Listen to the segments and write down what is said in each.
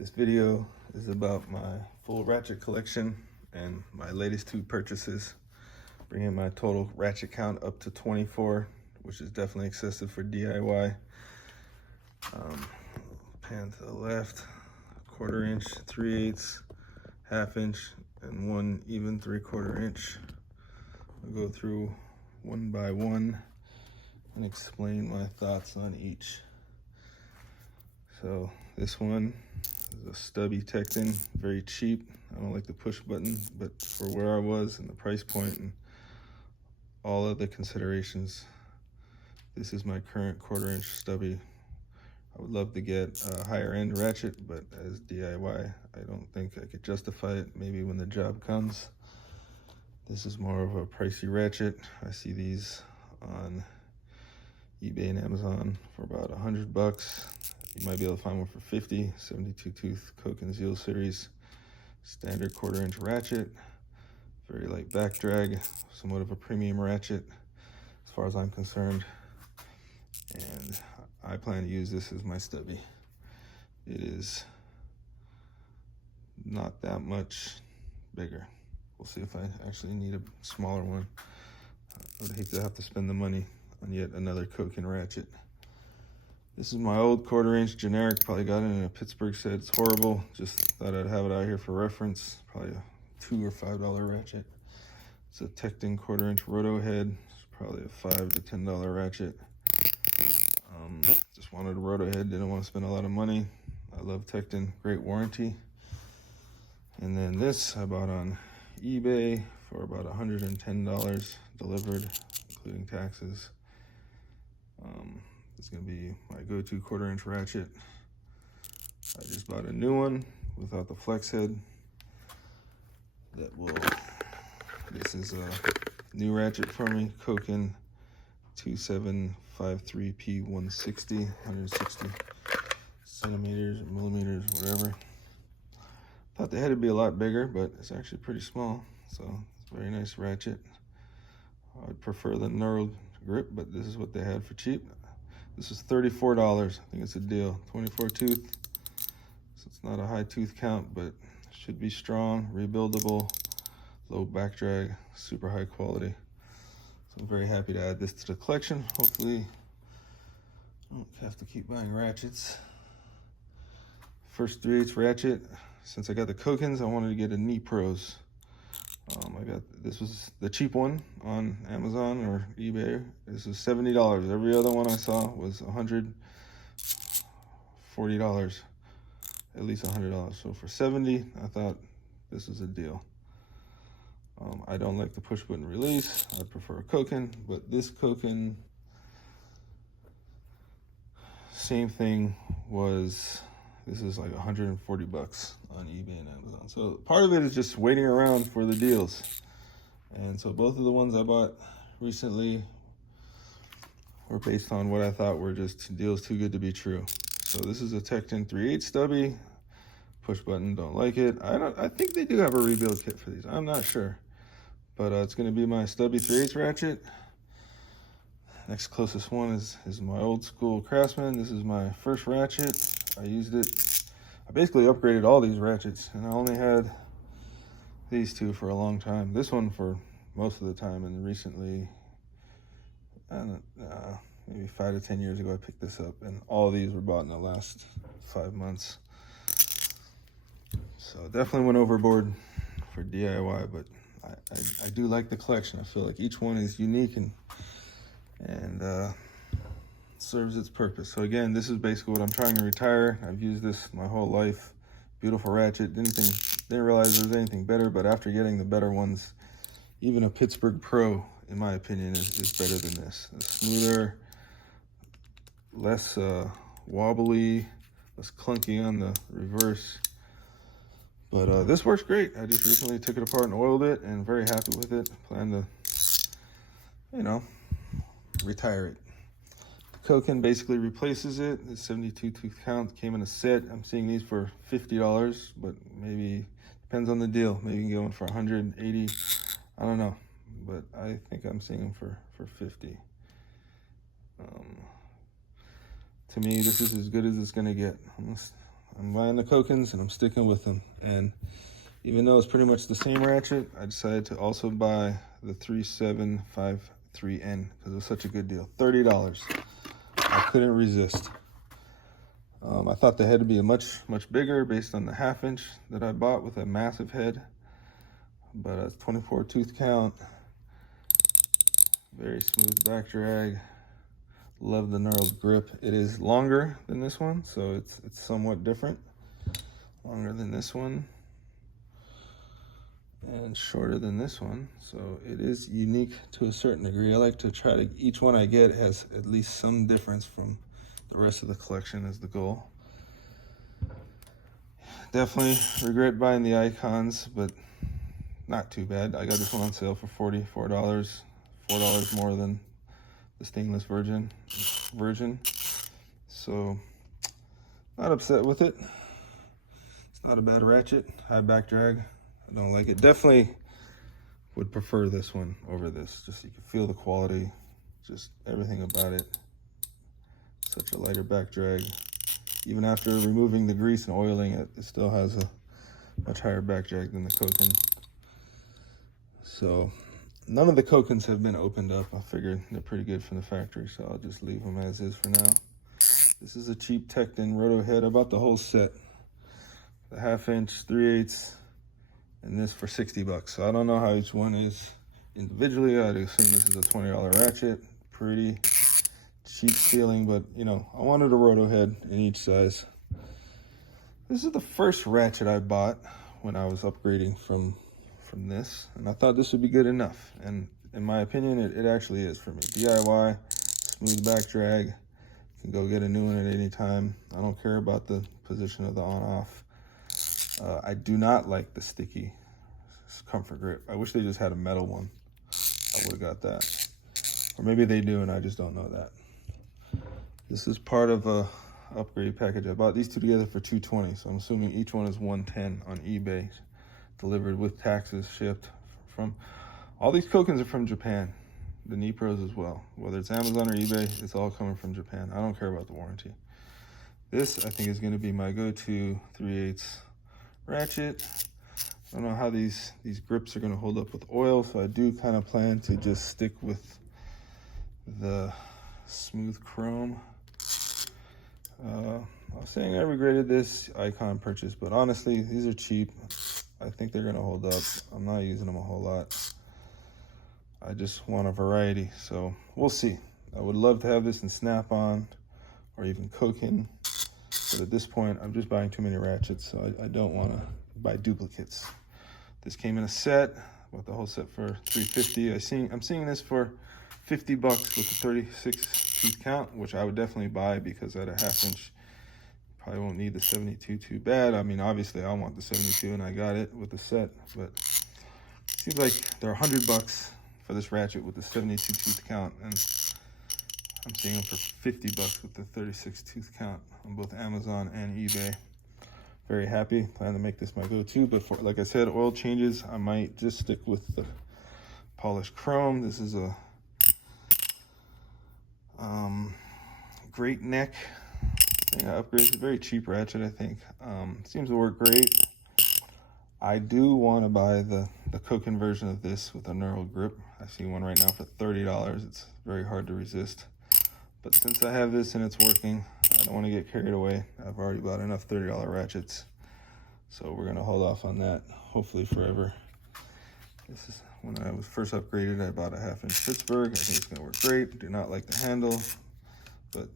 This video is about my full ratchet collection and my latest two purchases, bringing my total ratchet count up to 24, which is definitely excessive for DIY. Pan to the left, 1/4 inch, 3/8, 1/2 inch, and 1 even 3/4 inch. I'll go through one by one and explain my thoughts on each. So this one is a stubby Tekton, very cheap. I don't like the push button, but for where I was and the price point and all other considerations, this is my current 1/4 inch stubby. I would love to get a higher end ratchet, but as DIY, I don't think I could justify it. Maybe when the job comes. This is more of a pricey ratchet. I see these on eBay and Amazon for about $100. You might be able to find one for 50. 72 tooth Koken Zeal series, standard 1/4 inch ratchet, very light back drag, somewhat of a premium ratchet as far as I'm concerned. And I plan to use this as my stubby. It is not that much bigger. We'll see if I actually need a smaller one. I would hate to have to spend the money on yet another Koken ratchet. This is my old 1/4 inch generic, probably got it in a Pittsburgh set. It's horrible, just thought I'd have it out here for reference. Probably a $2 or $5 ratchet. It's a Tekton 1/4 inch roto head. It's probably a $5 to $10 ratchet. Just wanted a roto head, didn't want to spend a lot of money. I love Tekton, great warranty. And then this I bought on eBay for about $110 delivered, including taxes. It's gonna be my go-to 1/4 inch ratchet. I just bought a new one without the flex head. This is a new ratchet for me, Koken 2753P160, 160 centimeters, millimeters, whatever. Thought the head would be a lot bigger, but it's actually pretty small. So it's a very nice ratchet. I'd prefer the knurled grip, but this is what they had for cheap. This is $34. I think it's a deal. 24 tooth. So it's not a high tooth count, but should be strong, rebuildable, low back drag, super high quality. So I'm very happy to add this to the collection. Hopefully I don't have to keep buying ratchets. First 3/8 ratchet. Since I got the Kokens, I wanted to get a Nepros. This was the cheap one on Amazon or eBay. This was $70. Every other one I saw was $140, at least $100. So for $70, I thought this was a deal. I don't like the push button release. I prefer a Koken, but this Koken, same thing was. This is like $140 on eBay and Amazon. So part of it is just waiting around for the deals. And so both of the ones I bought recently were based on what I thought were just deals too good to be true. So this is a Tekton 3/8 stubby. Push button, don't like it. I think they do have a rebuild kit for these. I'm not sure. But it's gonna be my stubby 3/8 ratchet. Next closest one is my old school Craftesman. This is my first ratchet. I used it. I basically upgraded all these ratchets, and I only had these two for a long time. This one for most of the time, and recently, I don't know, maybe 5 to 10 years ago, I picked this up, and all these were bought in the last 5 months. So definitely went overboard for DIY, but I do like the collection. I feel like each one is unique and serves its purpose. So again, this is basically what I'm trying to retire. I've used this my whole life. Beautiful ratchet. Didn't realize there was anything better, but after getting the better ones, even a Pittsburgh Pro, in my opinion, is better than this. It's smoother, less wobbly, less clunky on the reverse. But this works great. I just recently took it apart and oiled it, and very happy with it. Plan to, retire it. Koken basically replaces it. The 72 tooth count came in a set. I'm seeing these for $50, but maybe depends on the deal. Maybe you can get one for 180. I don't know, but I think I'm seeing them for 50. To me, this is as good as it's gonna get. I'm buying the Kokens and I'm sticking with them. And even though it's pretty much the same ratchet, I decided to also buy the 3753N because it was such a good deal. $30. I couldn't resist. I thought the head would be much bigger based on the 1/2 inch that I bought with a massive head, but it's 24 tooth count, very smooth back drag. Love the knurled grip. It is longer than this one, so it's somewhat different. Longer than this one and shorter than this one, so it is unique to a certain degree. I like to try to, each one I get has at least some difference from the rest of the collection is the goal. Definitely regret buying the icons, but not too bad. I got this one on sale for $44, $4 more than the stainless version. So not upset with it. It's not a bad ratchet. High back drag. I don't like it. Definitely would prefer this one over this. Just so you can feel the quality, just everything about it. Such a lighter back drag. Even after removing the grease and oiling it, it still has a much higher back drag than the Koken. So none of the Kokens have been opened up. I figured they're pretty good from the factory, so I'll just leave them as is for now. This is a cheap Tekton roto head. I bought the whole set. The 1/2 inch, 3/8, and this for $60. So I don't know how each one is individually. I'd assume this is a $20 ratchet. Pretty cheap feeling, but you know, I wanted a roto head in each size. This is the first ratchet I bought when I was upgrading from this, and I thought this would be good enough, and in my opinion it actually is for me. DIY, smooth back drag, you can go get a new one at any time. I don't care about the position of the on-off. I do not like the sticky comfort grip. I wish they just had a metal one. I would have got that, or maybe they do and I just don't know that. This is part of a upgrade package. I bought these two together for $220, so I'm assuming each one is $110 on eBay. Delivered with taxes, shipped from. All these Kokens are from Japan. The Nepros as well. Whether it's Amazon or eBay, it's all coming from Japan. I don't care about the warranty. This, I think, is going to be my go-to 3/8 ratchet. I don't know how these grips are going to hold up with oil, so I do kind of plan to just stick with the smooth chrome. I was saying I regretted this icon purchase, but honestly, these are cheap. I think they're gonna hold up. I'm not using them a whole lot. I just want a variety, so we'll see. I would love to have this in Snap-on or even Koken, but at this point, I'm just buying too many ratchets, so I don't want to buy duplicates. This came in a set. Bought the whole set for $350. I'm seeing this for $50 with a 36 tooth count, which I would definitely buy because at a 1/2 inch. Probably won't need the 72 too bad. I mean, obviously I want the 72 and I got it with the set, but it seems like they're $100 for this ratchet with the 72 tooth count, and I'm seeing them for $50 with the 36 tooth count on both Amazon and eBay. Very happy. Plan to make this my go-to, but for, like I said, oil changes, I might just stick with the polished chrome. This is a great neck. I upgraded. A very cheap ratchet, I think. Seems to work great. I do want to buy the Koken version of this with a knurled grip. I see one right now for $30. It's very hard to resist. But since I have this and it's working, I don't want to get carried away. I've already bought enough $30 ratchets. So we're going to hold off on that, hopefully forever. This is when I was first upgraded, I bought a 1/2 inch Pittsburgh. I think it's going to work great. Do not like the handle, but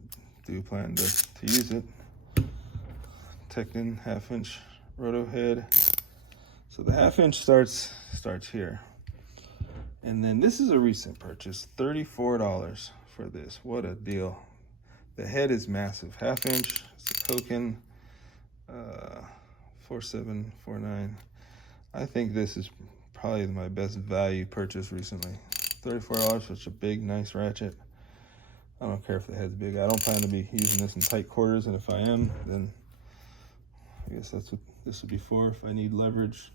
do plan to use it. Tekton 1/2 inch roto head. So the 1/2 inch starts here. And then this is a recent purchase, $34 for this. What a deal. The head is massive, 1/2 inch. It's a Koken 4749. I think this is probably my best value purchase recently. $34 for such a big, nice ratchet. I don't care if the head's big. I don't plan to be using this in tight quarters, and if I am, then I guess that's what this would be for. If I need leverage,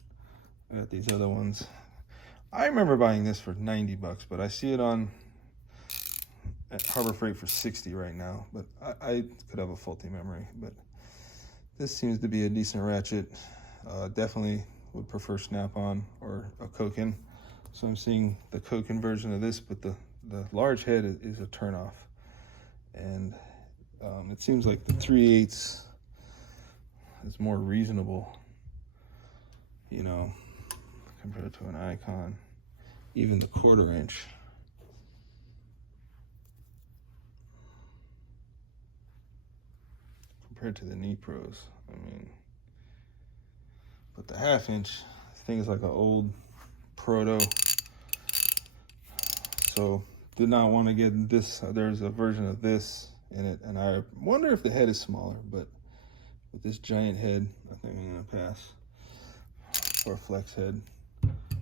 I got these other ones. I remember buying this for $90, but I see it at Harbor Freight for $60 right now. But I could have a faulty memory. But this seems to be a decent ratchet. Definitely would prefer snap-on or a Koken. So I'm seeing the Koken version of this, but the large head is a turnoff. And it seems like the 3/8 is more reasonable, you know, compared to an Icon. Even the 1/4 inch. Compared to the Nepros, I mean, but the 1/2 inch thing is like an old proto, so did not want to get this. There's a version of this in it, and I wonder if the head is smaller, but with this giant head, I think I'm gonna pass for a flex head.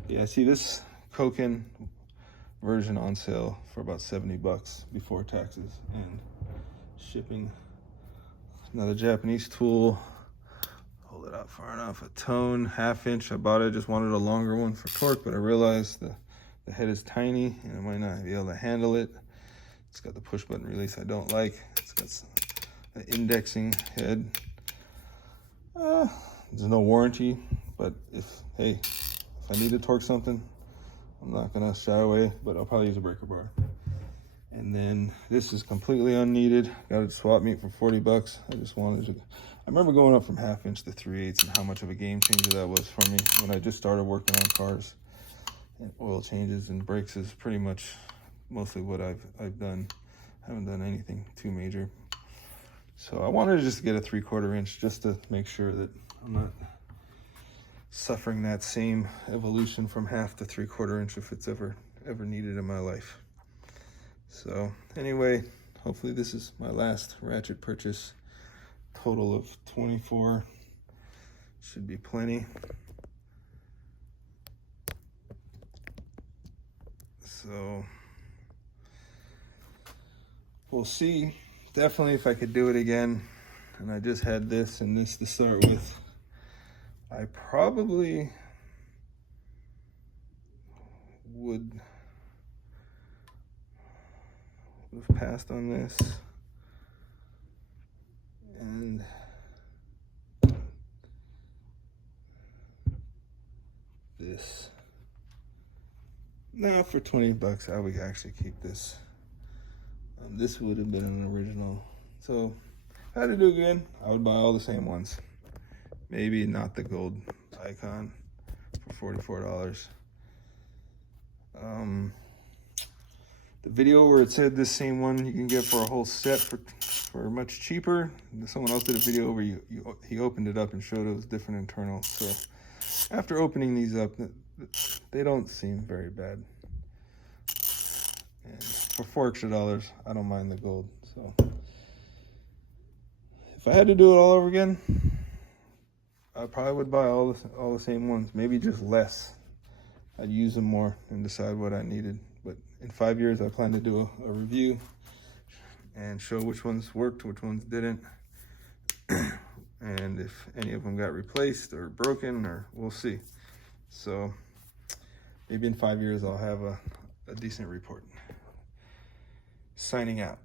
Yeah, I see this Koken version on sale for about 70 bucks before taxes and shipping. Another Japanese tool. Hold it out far enough. A Tone 1/2 inch. I bought it, just wanted a longer one for torque, but I realized the head is tiny and I might not be able to handle it. It's got the push button release I don't like. It's got an indexing head. There's no warranty, but if I need to torque something, I'm not gonna shy away, but I'll probably use a breaker bar. And then this is completely unneeded. Got a swap meet for 40 bucks. I just wanted to, I remember going up from 1/2 inch to 3/8 and how much of a game changer that was for me when I just started working on cars. And oil changes and brakes is pretty much mostly what I've done. I haven't done anything too major. So I wanted to just get a 3/4 inch just to make sure that I'm not suffering that same evolution from 1/2 to 3/4 inch if it's ever needed in my life. So anyway, hopefully this is my last ratchet purchase. Total of 24. Should be plenty. So we'll see. Definitely if I could do it again, and I just had this and this to start with, I probably would have passed on this. And this. Now for 20 bucks, I would actually keep this. This would have been an original. So if I had to do it again, I would buy all the same ones. Maybe not the gold Icon for $44. The video where it said this same one you can get for a whole set for much cheaper. Someone else did a video where he opened it up and showed it was different internals. So after opening these up, they don't seem very bad. And for $4 extra, I don't mind the gold. So if I had to do it all over again, I probably would buy all the same ones. Maybe just less. I'd use them more and decide what I needed. But in 5 years, I plan to do a review and show which ones worked, which ones didn't, and if any of them got replaced or broken, or we'll see. So maybe in 5 years, I'll have a decent report. Signing out.